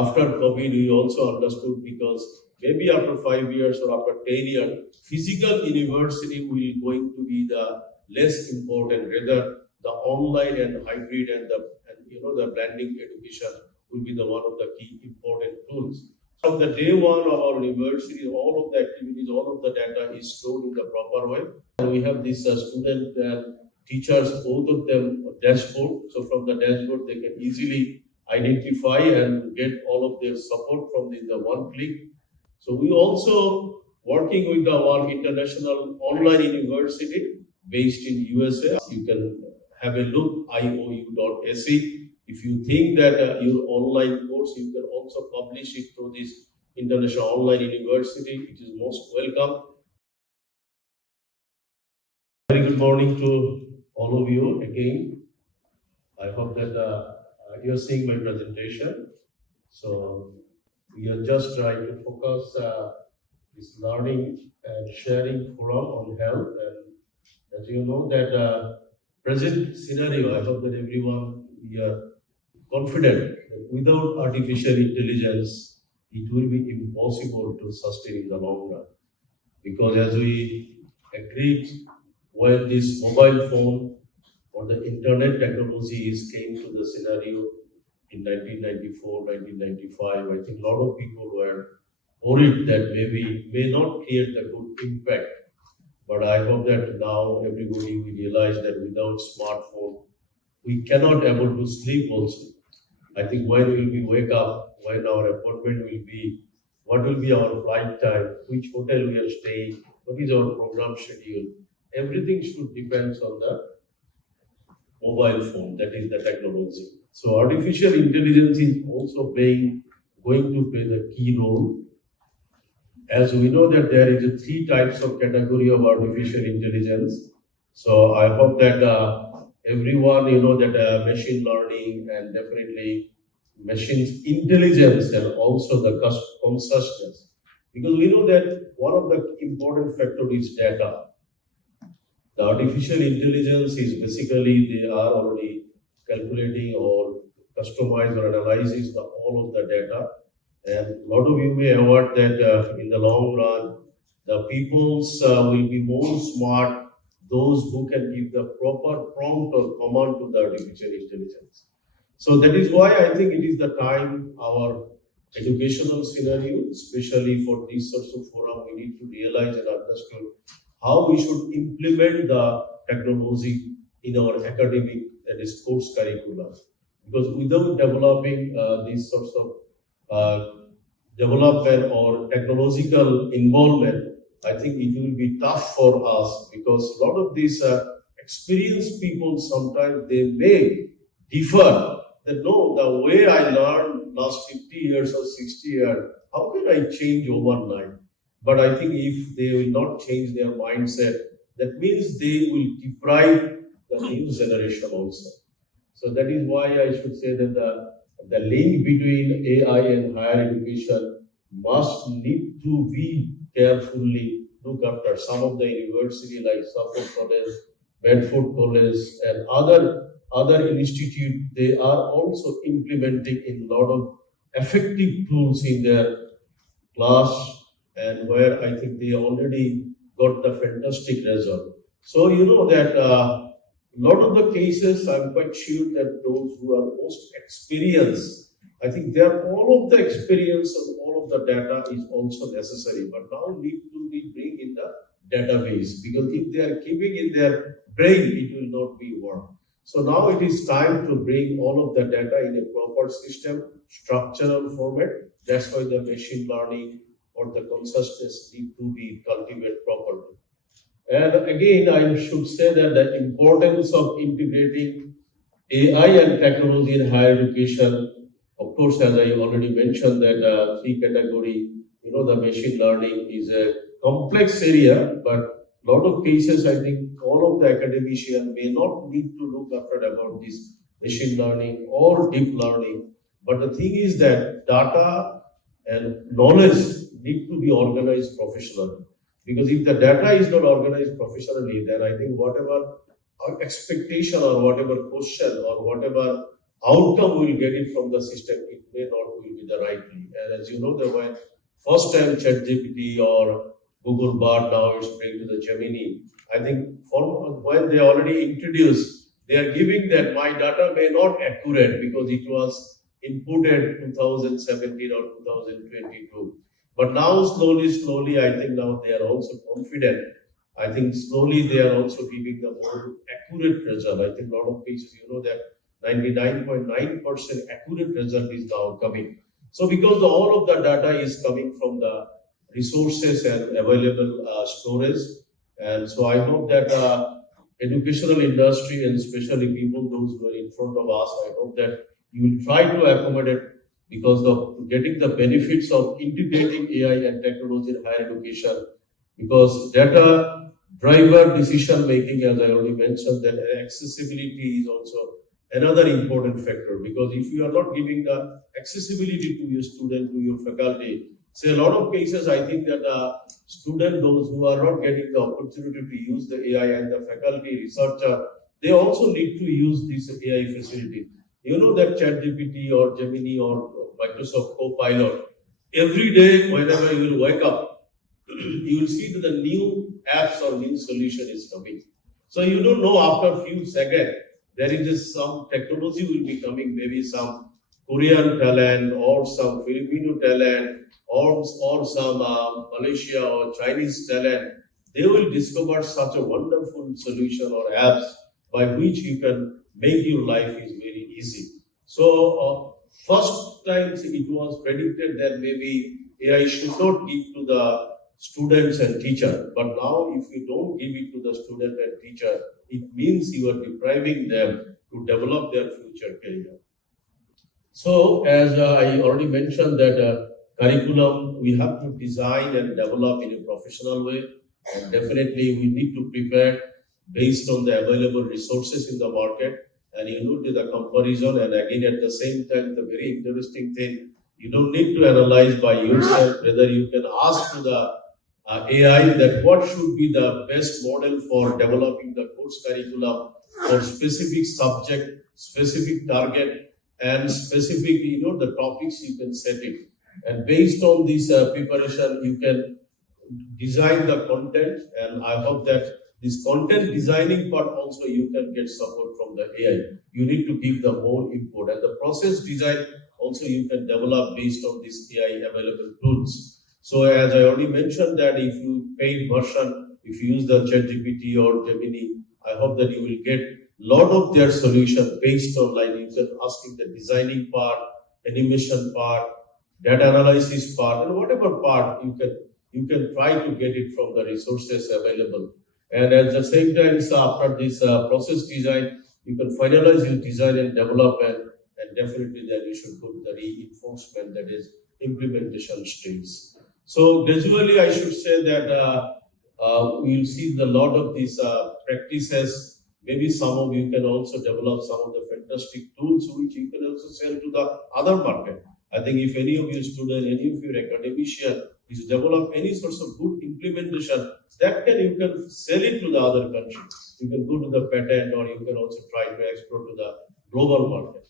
After COVID, we also understood because maybe after 5 years or after 10 years, physical university will going to be the less important. Rather, the online and hybrid and the blending education will be the one of the key important tools. From the day one of our university, all of the activities, all of the data is stored in the proper way. And we have these student teachers, both of them dashboard. So from the dashboard, they can easily identify and get all of their support from the one click. So we also working with the one international online university based in USA. You can have a look, iou.se. If you think that your online course, you can also publish it through this international online university. It is most welcome. Very good morning to all of you again. I hope that you're seeing my presentation. So we are just trying to focus this learning and sharing forum on health. And as you know that present scenario, I hope that everyone, we are confident that without artificial intelligence, it will be impossible to sustain in the long run. Because as we agreed, when this mobile phone or the internet technology came to the scenario in 1994, 1995, I think a lot of people were worried that maybe may not create a good impact. But I hope that now everybody will realize that without smartphone, we cannot able to sleep also. I think when will we wake up, when our appointment will be, what will be our flight time, which hotel we are staying, what is our program schedule. Everything should depend on the mobile phone, that is the technology. So artificial intelligence is also going to play the key role. As we know that there is three types of category of artificial intelligence. So I hope that everyone, that machine learning and definitely machine intelligence and also the consciousness. Because we know that one of the important factors is data. The artificial intelligence is basically they are already calculating or customize or analyzes all of the data. And a lot of you may aware that in the long run, the peoples will be more smart, those who can give the proper prompt or command to the artificial intelligence. So that is why I think it is the time our educational scenario, especially for these sorts of forum, we need to realize and understand how we should implement the technology in our academic, that is course curriculum. Because without developing these sorts of development or technological involvement, I think it will be tough for us because a lot of these experienced people sometimes they may differ that no, the way I learned last 50 years or 60 years, how can I change overnight? But I think if they will not change their mindset, that means they will deprive the new generation also. So that is why I should say that the link between AI and higher education must need to be carefully looked after. Some of the university like Suffolk College, Bedford College, and other institute, they are also implementing a lot of effective tools in their class, and where I think they already got the fantastic result. So you know that a lot of the cases, I'm quite sure that those who are most experienced, I think all of the experience of all of the data is also necessary, but now need to be bring in the database, because if they are keeping in their brain, it will not be work. So now it is time to bring all of the data in a proper system, structural format. That's why the machine learning or the consciousness need to be cultivated properly. And again, I should say that the importance of integrating AI and technology in higher education, of course, as I already mentioned, that three category, the machine learning is a complex area, but a lot of cases, I think all of the academicians may not need to look after about this machine learning or deep learning. But the thing is that data and knowledge need to be organized professionally. Because if the data is not organized professionally, then I think whatever expectation or whatever question or whatever outcome we will get it from the system, it may not will be the rightly. And as you know, that when first time ChatGPT or Google Bard, now it's bring to the Gemini, I think for when they already introduced, they are giving that my data may not accurate because it was inputted 2017 or 2022. But now slowly, I think now they are also confident. I think slowly they are also giving the more accurate result. I think a lot of cases, you know that 99.9% accurate result is now coming. So because all of the data is coming from the resources and available storage, and so I hope that educational industry and especially people those who are in front of us, I hope that you will try to accommodate because of getting the benefits of integrating AI and technology in higher education. Because data driver decision making, as I already mentioned, that accessibility is also another important factor, because if you are not giving the accessibility to your student, to your faculty, say a lot of cases, I think that student, those who are not getting the opportunity to use the AI, and the faculty researcher, they also need to use this AI facility. You know that ChatGPT or Gemini or Microsoft Copilot, every day whenever you will wake up, you will see that the new apps or new solution is coming. So you don't know, after a few seconds, there is just some technology will be coming, maybe some Korean talent or some Filipino talent or some Malaysia or Chinese talent. They will discover such a wonderful solution or apps by which you can make your life is very easy. So first times it was predicted that maybe AI should not give to the students and teacher, but now if you don't give it to the student and teacher, it means you are depriving them to develop their future career. So as I already mentioned that curriculum we have to design and develop in a professional way, and definitely we need to prepare based on the available resources in the market, and you know to the comparison, and again at the same time the very interesting thing, you don't need to analyze by yourself, whether you can ask to the AI that what should be the best model for developing the course curriculum for specific subject, specific target, and specific, you know, the topics you can set it. And based on this preparation, you can design the content, and I hope that this content designing part also you can get support from the AI. You need to give the more input, and the process design also you can develop based on this AI available tools. So as I already mentioned that if you paid version, if you use the ChatGPT or Gemini, I hope that you will get lot of their solution based on, like you can asking the designing part, animation part, data analysis part, and whatever part you can try to get it from the resources available. And at the same time, so after this process design, you can finalize your design and development, and definitely then you should go to the reinforcement, that is implementation stage. So gradually, I should say that we'll see the lot of these practices. Maybe some of you can also develop some of the fantastic tools which you can also sell to the other market. I think if any of your student, any of your academician is develop any sorts of good implementation, that you can sell it to the other country. You can go to the patent, or you can also try to export to the global market.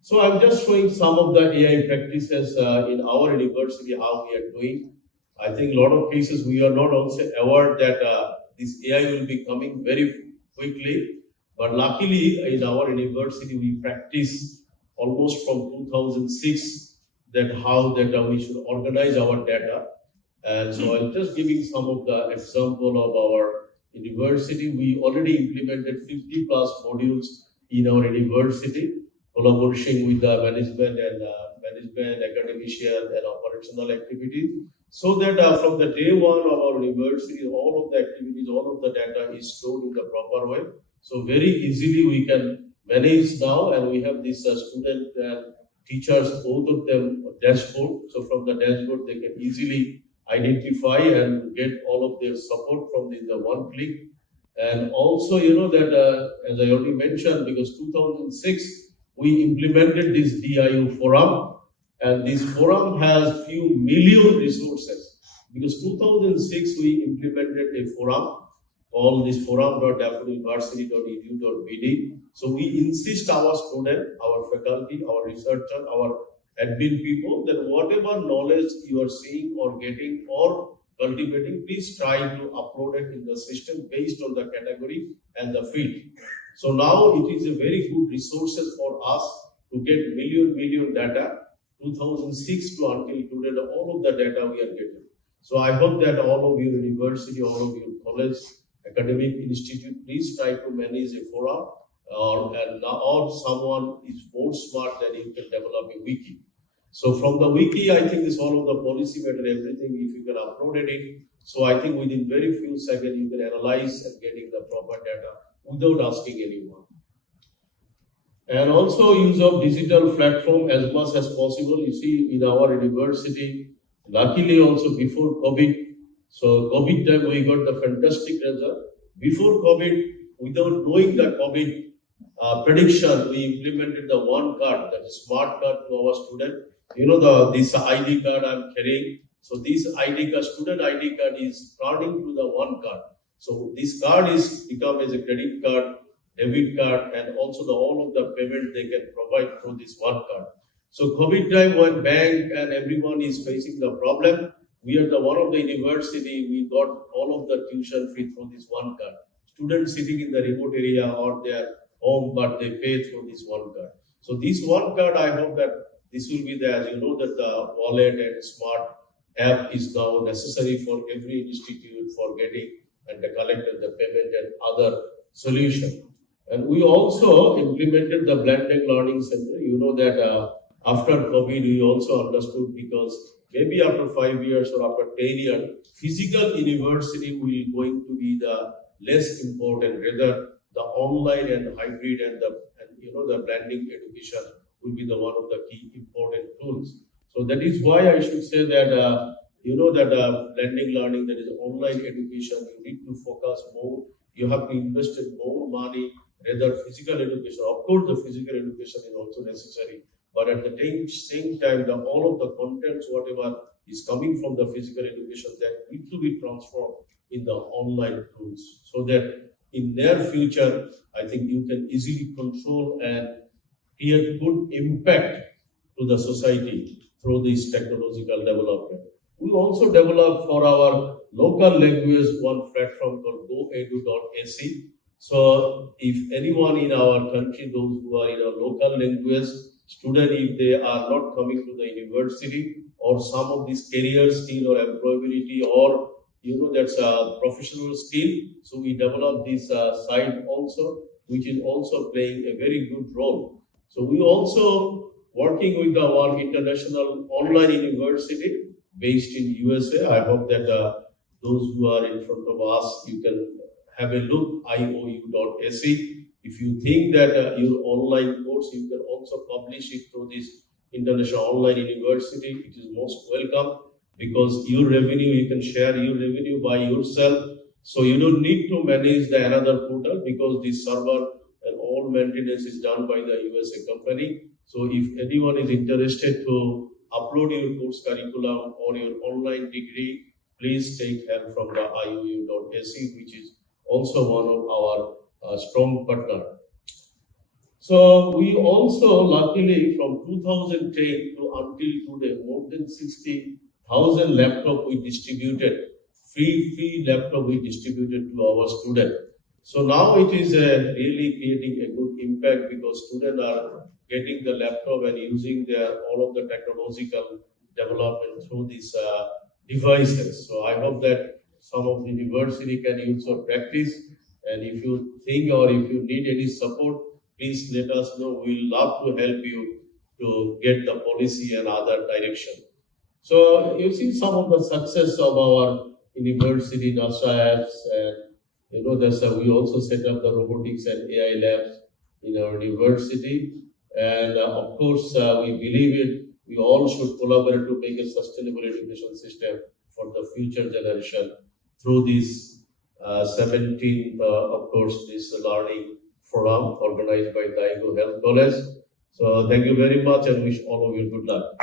So I'm just showing some of the AI practices in our university, how we are doing. I think a lot of cases we are not also aware that this AI will be coming very quickly. But luckily in our university, we practice almost from 2006 that how that we should organize our data. And so I'm just giving some of the example of our university. We already implemented 50 plus modules in our university, collaboration with the management and academician and operational activities. So that from the day one of our university, all of the activities, all of the data is stored in the proper way. So very easily we can manage now, and we have this student and teachers, both of them dashboard. So from the dashboard, they can easily identify and get all of their support from the one click. And also, you know that as I already mentioned, because 2006 we implemented this DIU forum, and this forum has few million resources. Because 2006 we implemented a forum, call this forum.daffodilvarsity.edu.bd. So we insist our student, our faculty, our researcher, our admin people that whatever knowledge you are seeing or getting or cultivating, please try to upload it in the system based on the category and the field. So now it is a very good resources for us to get million data, 2006 to until today, all of the data we are getting. So I hope that all of your university, all of your college, academic institute, please try to manage a forum or someone is more smart than you can develop a wiki. So from the wiki, I think this all of the policy matter, everything, if you can upload it in. So I think within very few seconds, you can analyze and getting the proper data without asking anyone. And also use of digital platform as much as possible. You see in our university, luckily also before COVID, so COVID time we got the fantastic result. Before COVID, without knowing the COVID prediction, we implemented the one card, that is smart card to our student. You know this ID card I'm carrying. So this ID card, student ID card is turning to the one card. So this card is become as a credit card, debit card, and also all of the payment they can provide through this one card. So COVID time when bank and everyone is facing the problem, we are the one of the university, we got all of the tuition fee through this one card. Students sitting in the remote area or their home, but they pay through this one card. So this one card, I hope that this will be there. You know that the wallet and smart app is now necessary for every institute for getting and the collected the payment and other solution. And we also implemented the blended learning center. You know that after COVID, we also understood because maybe after 5 years or after 10 years, physical university will going to be the less important. Rather, the online and hybrid and the blending education will be the one of the key important tools. So that is why I should say that blending learning, that is online education, you need to focus more. You have to invest in more money rather physical education. Of course, the physical education is also necessary, but at the same time, all of the contents, whatever is coming from the physical education, that need to be transformed in the online tools, so that in their future, I think you can easily control and create good impact to the society through this technological development. We also developed for our local language one platform called goedu.ac. So if anyone in our country, those who are in a local language, student, if they are not coming to the university or some of these career skill or employability or that's a professional skill. So we developed this site also, which is also playing a very good role. So we also working with the one international online university based in USA. I hope that those who are in front of us, you can have a look, iou.ac. If you think that your online course, you can also publish it through this international online university. It is most welcome because your revenue, you can share your revenue by yourself. So you don't need to manage the another portal because this server and all maintenance is done by the USA company. So if anyone is interested to upload your course curriculum or your online degree, please take help from the iou.ac, which is also one of our strong partner. So we also, luckily, from 2010 to until today, more than 60,000 laptops we distributed, free laptop we distributed to our students. So now it is really creating a good impact because students are getting the laptop and using all of the technological development through these devices. So I hope that some of the university can use or practice. And if you think or if you need any support, please let us know. We'll love to help you to get the policy and other direction. So you see some of the success of our university, NASA apps, and we also set up the robotics and AI labs in our university. And of course, we believe it. We all should collaborate to make a sustainable education system for the future generation through this 17th, of course, this learning forum organized by Daigo Health College. So thank you very much and wish all of you good luck.